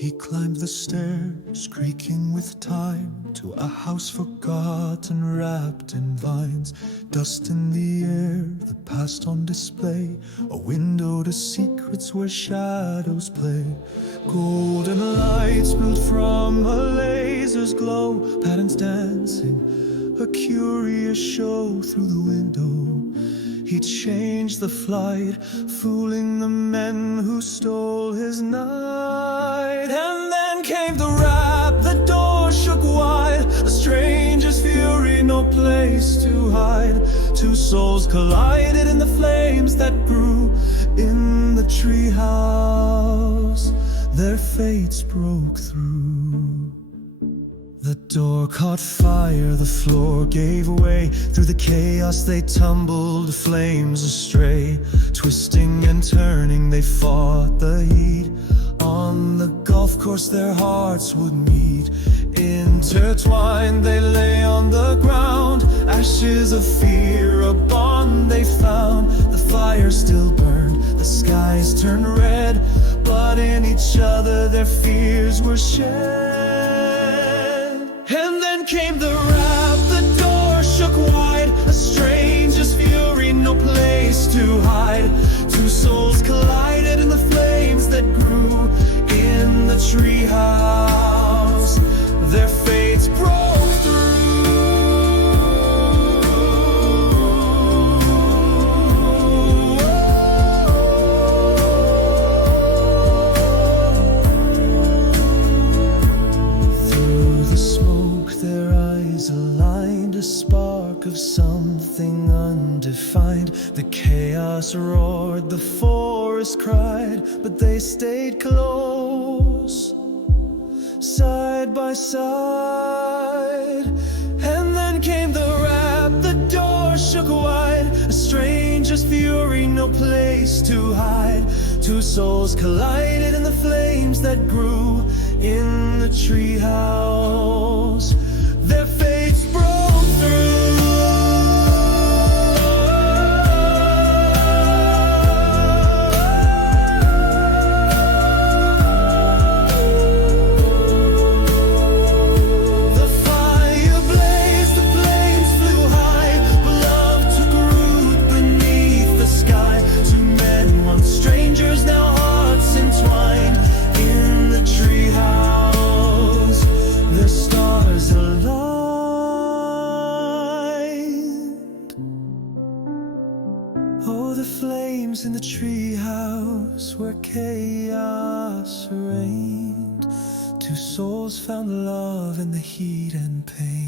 He climbed the stairs, creaking with time, to a house forgotten, wrapped in vines. Dust in the air, the past on display, a window to secrets where shadows play. Golden lights spilled from a laser's glow, patterns dancing, a curious show through the window. He changed the flight, fooling the men who stole his night. And then came the rap, the door shook wide, a stranger's fury, no place to hide. Two souls collided in the flames that grew in the treehouse. Their fates broke through. The door caught fire, the floor gave way. Through the chaos they tumbled, flames astray. Twisting and turning, they fought the heat. On the golf course their hearts would meet. Intertwined they lay on the ground, ashes of fear, a bond they found. The fire still burned, the skies turned red, but in each other their fears were shared. And then came the rap, the door shook wide, a stranger's fury, no place to hide. Two souls collided in the flames that grew in the treehouse. Their fates broke through. Through the smoke their eyes aligned, a spark of something undefined. The chaos roared, the forest cried, but they stayed close, side by side. And then came the rap, the door shook wide, a stranger's fury, no place to hide. Two souls collided in the flames that grew in the treehouse. Their fates broke through. Oh, the flames in the treehouse where chaos reigned. Two souls found love in the heat and pain.